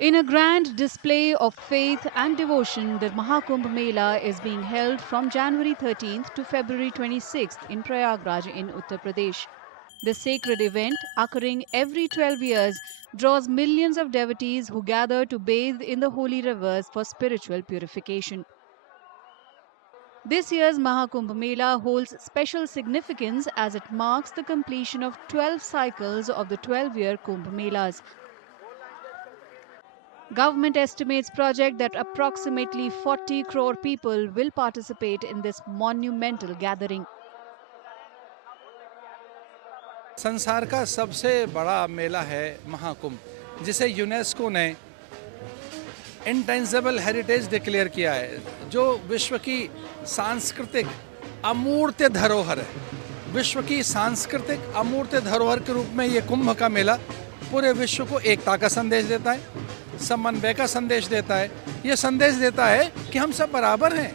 In a grand display of faith and devotion, the Mahakumbh Mela is being held from January 13th to February 26th in Prayagraj in Uttar Pradesh. This sacred event, occurring every 12 years, draws millions of devotees who gather to bathe in the holy rivers for spiritual purification. This year's Mahakumbh Mela holds special significance as it marks the completion of 12 cycles of the 12-year Kumbh Melas. Government estimates project that approximately 40 crore people will participate in this monumental gathering. संसार का सबसे बड़ा मेला है महाकुंभ, जिसे UNESCO ने intangible heritage declare किया है, जो विश्व की सांस्कृतिक अमूर्त धरोहर है। विश्व की सांस्कृतिक अमूर्त धरोहर के रूप में ये कुंभ का मेला पूरे विश्व को एकता का संदेश देता है, समन्वय का संदेश देता है। ये संदेश देता है कि हम सब बराबर हैं।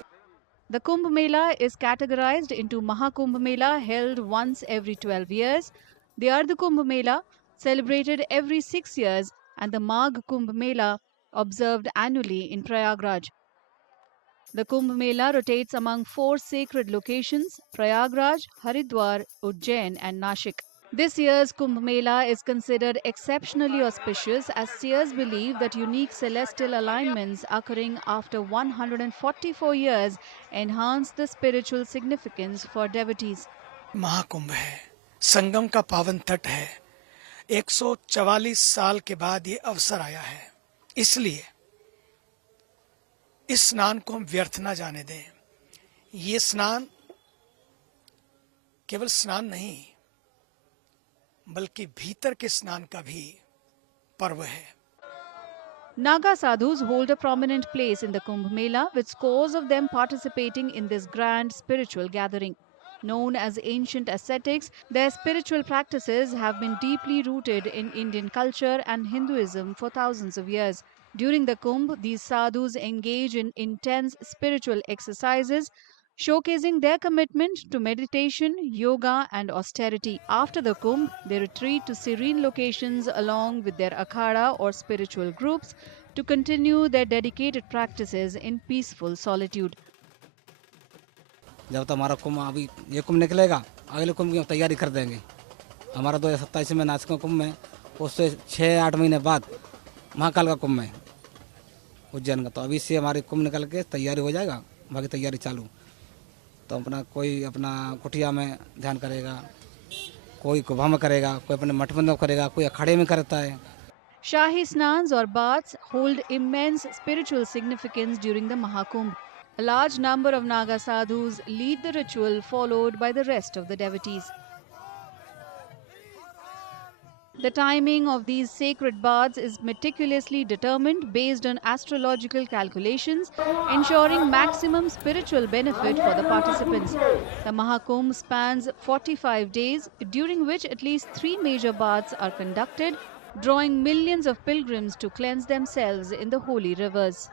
The Kumbh Mela is categorized into Mahakumbh Mela, held once every 12 years, the Ardha Kumbh Mela, celebrated every 6 years, and the Magh Kumbh Mela, observed annually in Prayagraj. The Kumbh Mela rotates among 4 sacred locations: Prayagraj, Haridwar, Ujjain, and Nashik. This year's Kumbh Mela is considered exceptionally auspicious as seers believe that unique celestial alignments occurring after 144 years enhance the spiritual significance for devotees. Mahakumbh है, संगम का पावन तट है। 144 साल के बाद ये अवसर आया है, इसलिए इस स्नान को हम व्यर्थ ना जाने दें। ये स्नान केवल स्नान नहीं, बल्कि भीतर के स्नान का भी पर्व है। Naga sadhus hold a prominent place in the Kumbh Mela, with scores of them participating in this grand spiritual gathering. Known as ancient ascetics, their spiritual practices have been deeply rooted in Indian culture and Hinduism for thousands of years. During the Kumbh, these sadhus engage in intense spiritual exercises, showcasing their commitment to meditation, yoga, and austerity. After the Kumbh, they retreat to serene locations along with their akhada or spiritual groups to continue their dedicated practices in peaceful solitude. जब तक हमारा कुंभ अभी ये कुंभ निकलेगा, अगले कुंभ की तैयारी कर देंगे। हमारा 2027 में नासिक का कुंभ है, उससे 6-8 महीने बाद महाकाल का कुंभ है उज्जैन का। तो अभी से हमारी कुंभ निकल के तैयारी हो जाएगा, बाकी तैयारी चालू। तो कोई अपना कुटिया में ध्यान करेगा, कोई गुफा में करेगा, कोई अपने मठ में करेगा, कोई अखाड़े में करता है। Shahi snans or baths hold immense spiritual significance during the Mahakumbh. A large number of Naga sadhus lead the ritual, followed by the rest of the devotees. The timing of these sacred baths is meticulously determined based on astrological calculations, ensuring maximum spiritual benefit for the participants. The Mahakumbh spans 45 days, during which at least 3 major baths are conducted, drawing millions of pilgrims to cleanse themselves in the holy rivers.